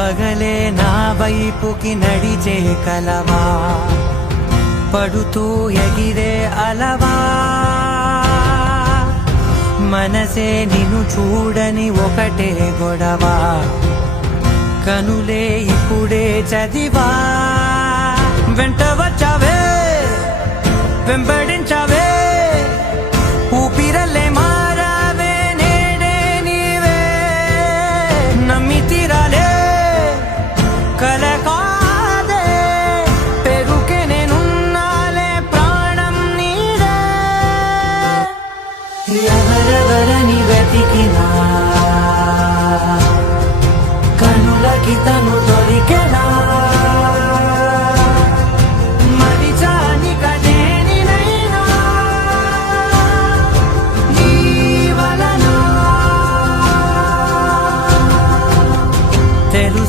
పగలే నా వైపుకి నడిచే కలవా, పడుతూ ఎగిరే అలవా, మనసే నిన్ను చూడని ఒకటే గొడవ, కనులే ఇప్పుడే చదివా. వెంట వచ్చావే, వెంబడించావే, ఊపిరల్లే మారావే, నేడే నీవే. నమ్మి తీరాలే కల కాదే, పెరుకే నేనున్నాలే, ప్రాణం నీడే. ఎవరెవరని వెతికినా కనులకి తను దొరికెనా, మరిచాని కదేనినైనా నీ వలన తెలుసు.